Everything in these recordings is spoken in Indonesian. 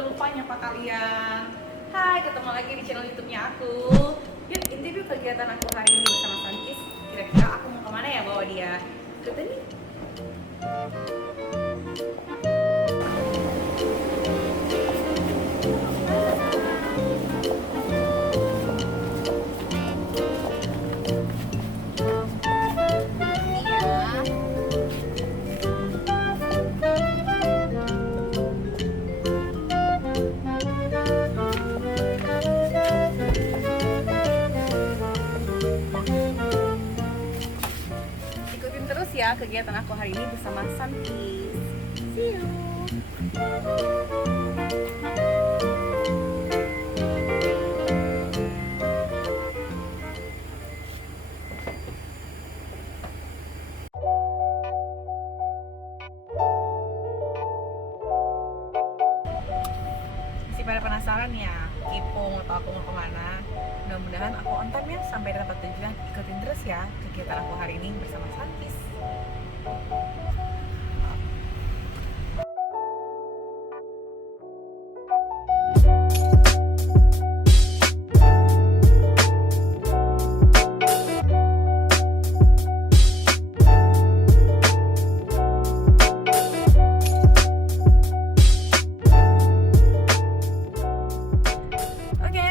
lupa nyapa kalian. Hai, ketemu lagi di channel YouTube-nya aku. Yuk, interview kegiatan aku hari ini bersama Sankis. Kira-kira aku mau kemana ya bawa dia? Ikutin nih. Ikutin terus ya kegiatan aku hari ini bersama Sankis. See you. Masih pada penasaran ya, kepo mau tahu aku mau kemana? Mudah-mudahan aku on time ya sampai di tempat tujuan. Ikutin terus ya kegiatan aku hari ini bersama Sankis.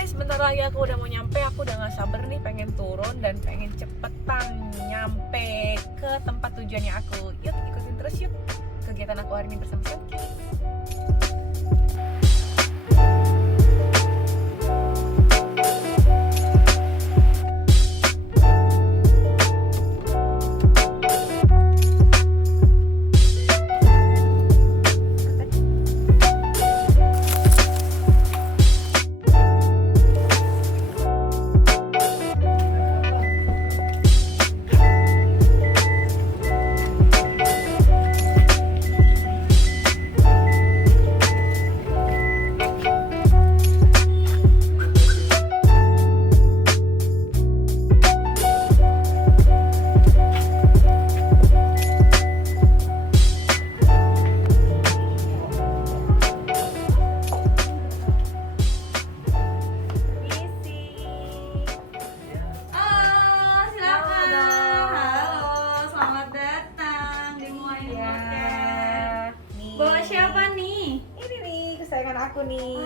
Sebentar lagi aku udah mau nyampe, aku udah gak sabar nih pengen turun dan pengen cepetan nyampe ke tempat tujuannya aku. Yuk ikutin terus yuk kegiatan aku hari ini bersama Sankis. Bawa siapa nih? Ini nih kesayangan aku nih.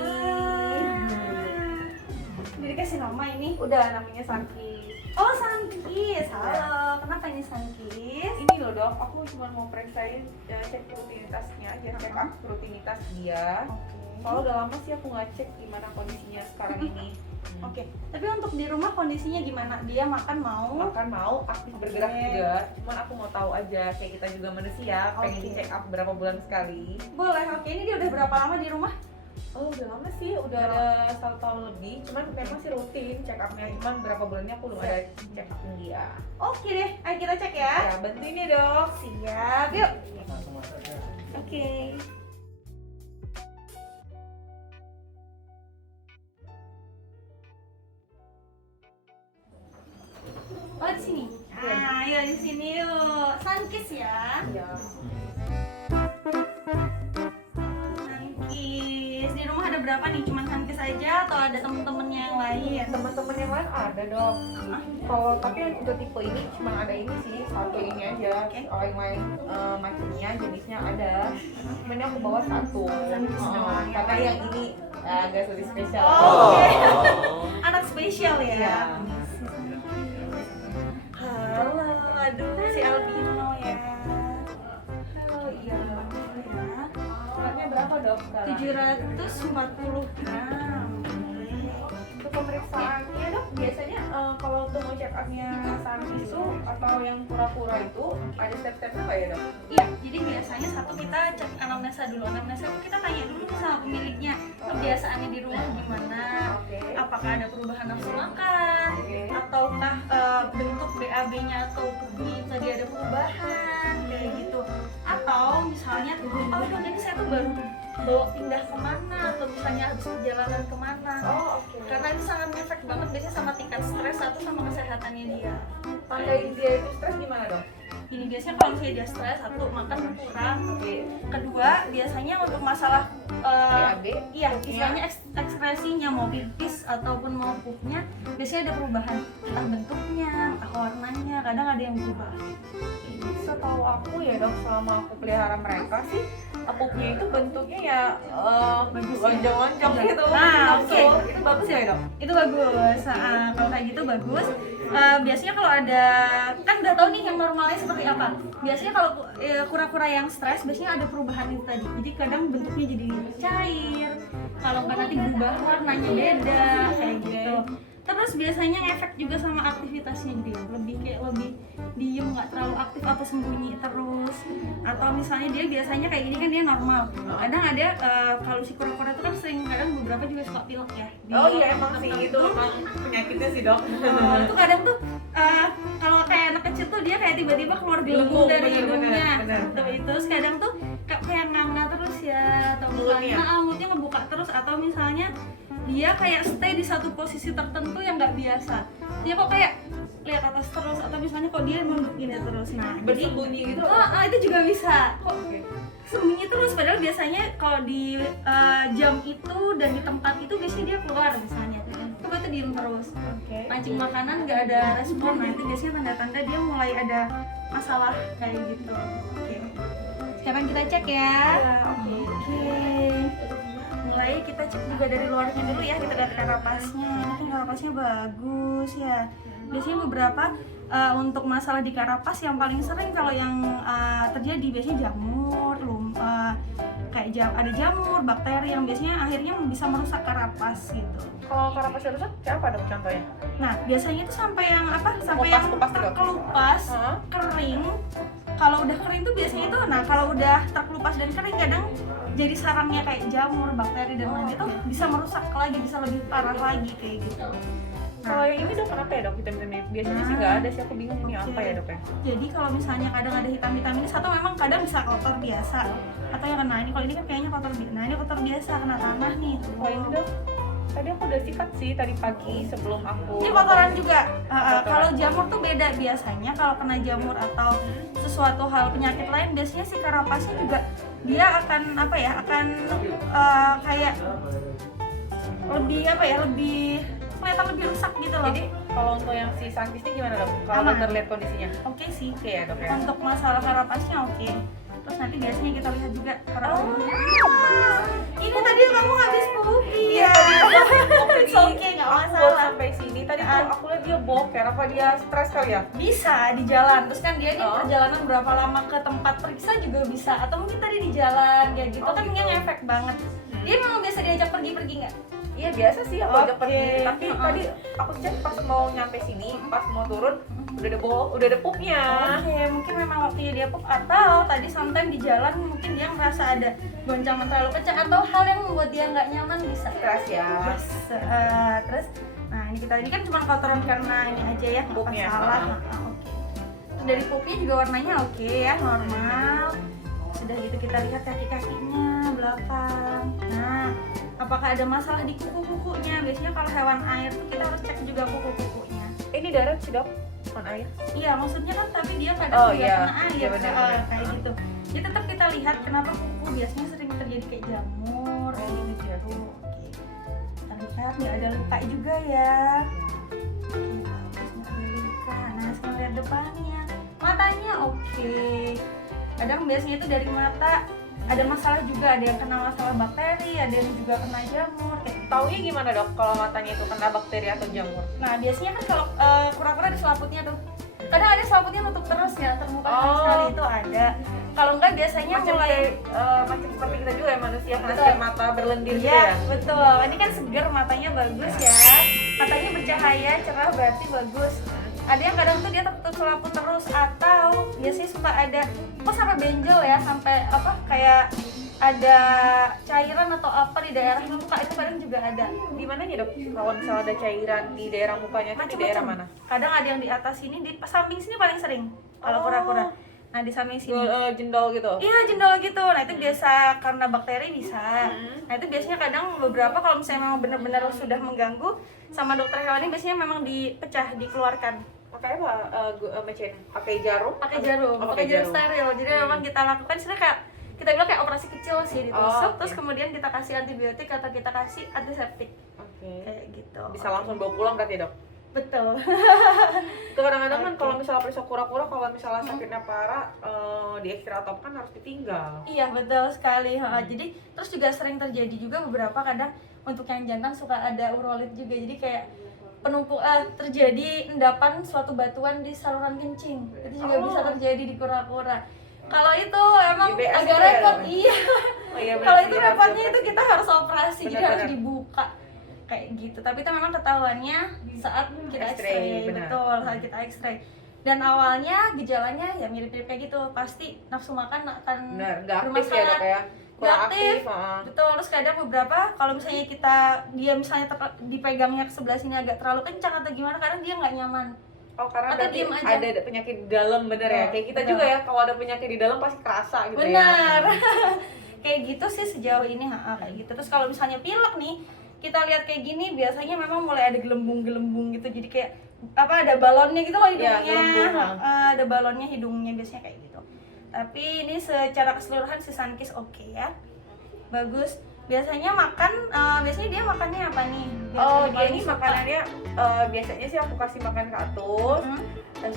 Udah dikasih nama ini? Udah namanya Sankis. Oh, Sankis. Halo, kenapa ini Sankis? Ini loh dok, aku cuma mau periksain cek rutinitasnya aja, cek up rutinitas dia. Soalnya udah lama sih aku nggak cek gimana kondisinya sekarang ini. Oke, tapi untuk di rumah kondisinya gimana? Dia makan mau? Makan mau, aktif bergerak juga. Cuman aku mau tahu aja, kayak kita juga manusia, pengen Oke. dicek up berapa bulan sekali. Boleh, oke. Ini dia udah berapa lama di rumah? Oh udah lama sih, udah ada 1 tahun lebih. Cuman memang sih rutin check upnya, cuman berapa bulannya aku belum ada check upnya dia. Oke deh, ayo kita cek ya. Ya bantuin ya dok. Siap, yuk. Oke. Oh, di sini. Ah, ayo di sini yuk. Sankis ya. Iya. Sankis. Di rumah ada berapa nih? Cuman Sankis aja atau ada temen-temennya yang lain? Teman-teman yang lain ada dok. Kalau tapi yang untuk tipe ini cuma ada ini sih, satu ini aja. Oke. Kalau yang lain macamnya jenisnya ada. Cuman yang aku bawa satu. Karena yang ini agak lebih spesial. Oh, oke. Anak spesial ya. Iya. Halo, aduh si albino ya. Oh iya. Ya. Beratnya berapa dok sekarang? 740 gram. Untuk pemeriksaannya dok, biasanya kalau untuk mau check upnya Sankis itu atau yang pura-pura itu ada step-stepnya nggak ya dok? Iya, jadi biasanya satu kita cek anamnesa dulu. Anamnesa itu kita tanya dulu nih sama pemiliknya kebiasaannya di rumah gimana, Oke. apakah ada perubahan nafsu makan, ataukah bentuk BAB-nya atau tubuhnya tadi ada perubahan kayak gitu. Atau misalnya, oh dok ini saya tuh baru bawa pindah kemana atau misalnya habis perjalanan kemana. Oh oke. Karena ini sangat ngefek banget biasanya sama tingkat stres atau sama kesehatannya dia. Tanda dia itu stres gimana dok? Gini, biasanya kalau misalnya dia stres, satu makan kurang, kedua biasanya untuk masalah BAB, iya istilahnya ekspresinya mau pipis ataupun mau pupnya biasanya ada perubahan, entah bentuknya, entah warnanya, kadang ada yang berubah. setahu aku ya dok, selama aku pelihara mereka sih pupnya itu bentuknya ya lonjong-lonjong gitu. Nah, oke. Itu bagus ya dok? Itu bagus. Kalau kayak gitu bagus. Biasanya kalau ada, kan udah tahu nih yang normalnya seperti apa. Biasanya kalau kura-kura yang stres biasanya ada perubahan itu tadi. Jadi kadang bentuknya jadi cair, kalau nggak nanti berubah warnanya beda kayak gitu. Terus biasanya ngefek juga sama aktivitasnya, dia lebih diem, nggak terlalu aktif atau sembunyi terus, atau misalnya dia biasanya kayak gini kan dia normal, kadang ada kalau si kura-kura itu kan sering kadang beberapa juga suka pilek ya. Oh iya emang sih itu emang penyakitnya sih dok. Itu kadang tuh kalau kayak anak kecil tuh dia kayak tiba-tiba keluar gelembung dari hidungnya gitu. Terus kadang tuh kayak nganga terus ya, atau misalnya mulutnya ngebuka terus, atau misalnya dia kayak stay di satu posisi tertentu yang nggak biasa. Dia kok kayak lihat atas terus, atau misalnya kok dia nunduk gini terus. Nah, bersembunyi gitu. Itu juga bisa. Kok sembunyi terus, padahal biasanya kalau di jam itu dan di tempat itu biasanya dia keluar misalnya. Coba tuh diem terus. Pancing makanan nggak ada respon. Nah, itu biasanya tanda-tanda dia mulai ada masalah kayak gitu. Sekarang kita cek ya. Oke. Mulai kita cek juga dari luarnya dulu ya, kita lihat karapasnya. Ini kan karapasnya bagus ya. Biasanya beberapa untuk masalah di karapas yang paling sering kalau yang terjadi biasanya jamur, kayak ada jamur, bakteri yang biasanya akhirnya bisa merusak karapas gitu. Kalau karapasnya rusak, kayak apa dok contohnya? Nah, biasanya itu sampai yang sampai yang terkelupas, kering. Kalau udah kering tuh biasanya itu, nah kalau udah terkelupas dan kering kadang jadi sarangnya kayak jamur, bakteri dan lain itu bisa merusak lagi, bisa lebih parah lagi kayak gitu. Kalau yang ini dok kenapa ya dok vitamin? Biasanya sih nggak ada sih, aku bingung ini apa ya dok ya? Jadi kalau misalnya kadang ada hitam-hitam ini, satu memang kadang bisa kotor biasa, atau yang kena ini, kalau ini kan kayaknya kotor biasa. Nah ini kotor biasa kena tanah nih. Kalau ini dok, tadi aku udah sikat sih tadi pagi sebelum aku. Ini kotoran juga. Kalau jamur tuh beda biasanya. Kalau kena jamur atau sesuatu hal penyakit lain, biasanya si karapasnya juga dia akan akan kayak lebih lebih kelihatan lebih rusak gitu loh. Jadi kalau untuk yang si Santis ini gimana dok? Kalau dokter lihat kondisinya? Oke sih. Oke ya dok ya. Untuk masalah karapasnya oke. Terus nanti biasanya kita lihat juga ini tadi kamu habis pupi. Iya. Oke, nggak masalah. Sampai sini tadi aku lihat dia boker, apa dia stres kali ya? Bisa di jalan. Terus kan dia di perjalanan berapa lama ke tempat periksa juga bisa. Atau mungkin tadi di jalan kayak gitu kan yang efek banget. Dia memang biasa diajak pergi-pergi nggak? Iya biasa sih aku ajak pergi. Tapi tadi aku cek pas mau nyampe sini, pas mau turun udah ada pupnya. Mungkin memang waktunya dia pup, atau tadi sometimes di jalan mungkin dia ngerasa ada goncangan terlalu kencang atau hal yang membuat dia nggak nyaman, bisa. Stres ya. Terus, nah ini kan cuma kotoran karena ini aja ya, nggak masalah. Terus dari pupnya juga warnanya oke ya, normal. Sudah gitu kita lihat kaki-kakinya belakang. Nah, apakah ada masalah di kuku-kukunya? Biasanya kalau hewan air tuh kita harus cek juga kuku-kukunya. Ini darat sih dok, hewan air? Iya, maksudnya kan tapi dia kadang juga kena air, iya, benar. kayak gitu. Jadi tetap kita lihat kenapa kuku biasanya sering terjadi kayak jamur, kayak gitu. Oke. Kita lihat nggak ada luka juga ya. Bagus, nggak ada luka. Nah, sekarang lihat depannya, matanya oke. Kadang biasanya itu dari mata ada masalah juga, ada yang kena masalah bakteri, ada yang juga kena jamur. Taunya gimana dok kalau matanya itu kena bakteri atau jamur? Nah biasanya kan kalau kura-kura di selaputnya tuh kadang ada selaputnya nutup terus ya, terbuka sama sekali itu ada. Kalau enggak biasanya macam mulai macam seperti kita juga ya manusia, kan mata berlendir gitu ya. Betul, ini kan segar, matanya bagus ya, matanya bercahaya cerah, berarti bagus. Ada yang kadang tuh dia tertutup selaput terus, atau biasanya suka ada sampai benjol ya, sampai kayak ada cairan atau apa di daerah muka, itu kadang juga ada. Di mananya dok? Kalau misalnya ada cairan di daerah mukanya, itu di daerah mana? Kadang ada yang di atas sini, di samping sini paling sering kalau kura-kura. Nah di samping sini jendol gitu? Iya jendol gitu. Nah itu biasa karena bakteri bisa. Nah itu biasanya kadang beberapa kalau misalnya memang benar-benar sudah mengganggu, sama dokter hewan ini biasanya memang dipecah, dikeluarkan. pakai apa? Mecin? Pakai jarum? Pakai jarum, Oh, pakai jarum steril. Jadi memang kita lakukan sebenarnya kayak kita bilang kayak operasi kecil sih, ditusuk, oke. terus kemudian kita kasih antibiotik atau kita kasih antiseptik Oke. kayak gitu. Bisa langsung bawa pulang berarti dok? Betul. Kadang-kadang kan Oke. kalau misalnya periksa kura-kura, kalau misalnya sakitnya parah, di ekstra atau kan harus ditinggal. Iya betul sekali. Jadi terus juga sering terjadi juga beberapa kadang untuk yang jantan suka ada urolit juga. Jadi kayak terjadi endapan suatu batuan di saluran kencing. Itu juga bisa terjadi di kura-kura. Kalau itu emang IBS agak itu ya, repot, dok? iya. Oh iya, Kalau berarti itu harus repotnya itu dioperasi. kita harus operasi, jadi Benar-benar. harus dibuka kayak gitu. Tapi itu memang ketahuannya saat kita X-ray, X-ray, benar. betul, saat kita X-ray. Dan awalnya gejalanya ya mirip-mirip kayak gitu, pasti nafsu makan akan Benar, nggak aktif ya dok ya? Kurang Nggak aktif. aktif. Betul, terus kadang beberapa kalau misalnya dia misalnya dipegangnya ke sebelah sini agak terlalu kencang atau gimana, kadang dia nggak nyaman. Oh, karena Atau berarti diem aja. ada penyakit di dalam, bener ya? Betul, Kayak kita betul. juga ya, kalau ada penyakit di dalam pasti kerasa gitu ya. Benar. Kayak gitu sih sejauh ini, kayak gitu. Terus kalau misalnya pilek nih, kita lihat kayak gini biasanya memang mulai ada gelembung-gelembung gitu. Jadi kayak apa ada balonnya gitu loh Iya, hidungnya. gelembung, Ada balonnya hidungnya biasanya kayak gitu. Tapi ini secara keseluruhan si Sunkist oke ya. Bagus. Biasanya biasanya dia makannya apa nih? Oh, Biasanya dia paling ini suka. makanannya biasanya sih aku kasih makan katus,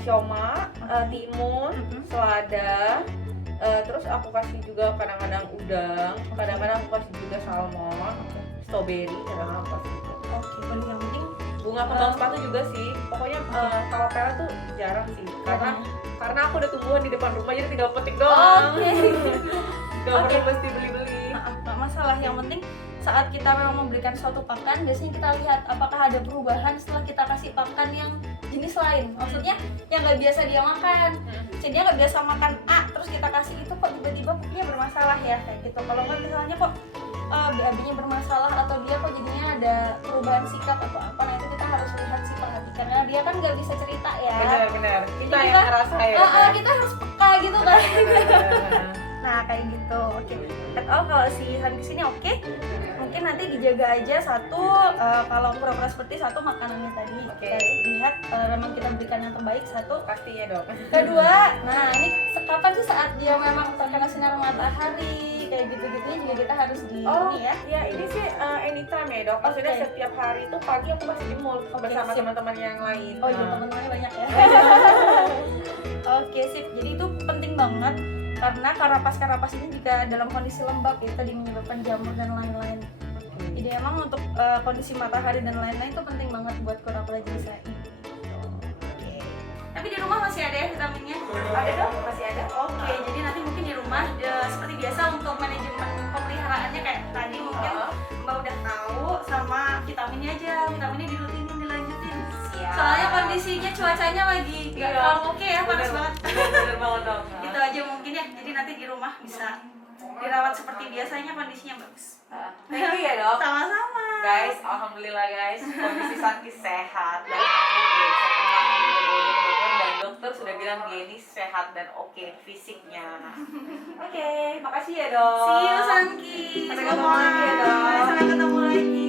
sioma, timun, selada, terus aku kasih juga kadang-kadang udang, kadang-kadang aku kasih juga salmon, strawberry, kadang-kadang aku kasih juga. Oke, boleh yang penting Bunga kembang sepatu juga sih. Pokoknya kalau pera tuh jarang sih, karena aku udah tumbuhan di depan rumah jadi tinggal petik doang. Oke. Gak Oke. perlu mesti beli-beli. Nggak masalah, yang penting saat kita memang memberikan suatu pakan, biasanya kita lihat apakah ada perubahan setelah kita kasih pakan yang jenis lain. Maksudnya yang nggak biasa dia makan. Jadi dia nggak biasa makan A, terus kita kasih itu kok tiba-tiba punya bermasalah ya kayak gitu. Kalau nggak misalnya kok BAB-nya bermasalah atau dia kok jadinya ada perubahan sikap atau apa, nah itu kita harus lihat sih, perhatikan karena dia kan nggak bisa cerita ya. Benar-benar. Kita Jadi yang ngerasa ya. kita harus peka gitu kan. Benar. Nah kayak gitu, oke. That's all kalau si Sunkist ini oke. Mungkin nanti dijaga aja satu, kalau pura-pura seperti satu makanannya tadi Oke. kita lihat memang kita berikan yang terbaik satu. Pastinya dok. Kedua, nah ini kapan sih saat dia memang terkena sinar matahari kayak gitu-gitunya juga kita harus di ini ya. Ya ini sih anytime ya dok. Maksudnya Oke. setiap hari itu pagi aku pasti jemur bersama sip. teman-teman yang lain. Oh iya, teman-temannya banyak ya. Oke sip, jadi itu penting banget karena karapas-karapas ini jika dalam kondisi lembab itu tadi menyebabkan jamur dan lain-lain. Jadi emang untuk kondisi matahari dan lain-lain itu penting banget buat kura-kura jenis lain. Oke. Tapi di rumah masih ada ya vitaminnya? Ada dok, masih ada. Oke, jadi nanti mungkin di rumah seperti biasa untuk manajemen pemeliharaannya kayak tadi mungkin Mbak udah tahu sama vitaminnya aja, vitaminnya dirutinin, dilanjutin. Siap. Soalnya kondisinya cuacanya lagi nggak Iya. terlalu oke ya, panas Bener- banget. Bener banget dok. Gitu aja mungkin ya, jadi nanti di rumah bisa dirawat seperti biasanya, kondisinya bagus. Thank you ya dok. Sama-sama. Guys, alhamdulillah guys, kondisi Sunkist sehat dan aku udah bisa pulang dan dokter sudah bilang dia ini sehat dan oke fisiknya. Oke, makasih ya dok. See you Sunkist. Sampai ketemu lagi ya, Dok. Sampai ketemu lagi.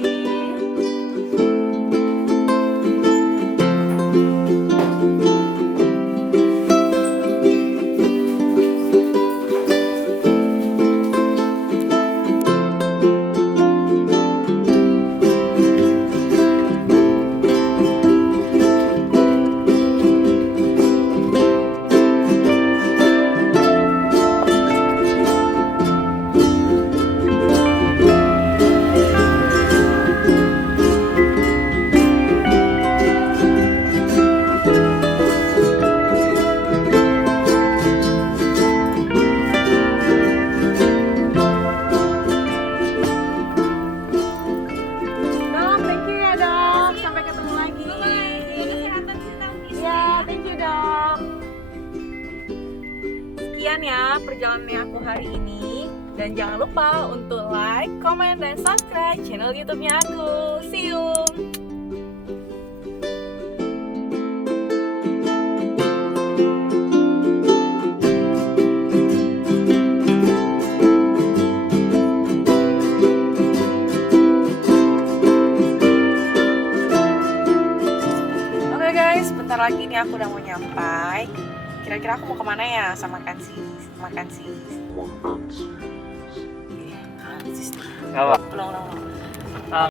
Dok, thank you ya dok. Sampai ketemu lagi. Kesehatan si Sunkist. Ya, thank you dok. Sekian ya perjalanan aku hari ini. Dan jangan lupa untuk like, comment, dan subscribe channel YouTube-nya aku. See you. Oke guys, bentar lagi nih, aku udah mau nyampai. Kira-kira aku mau kemana ya? Sama Kansis. Nggak apa. Ulang.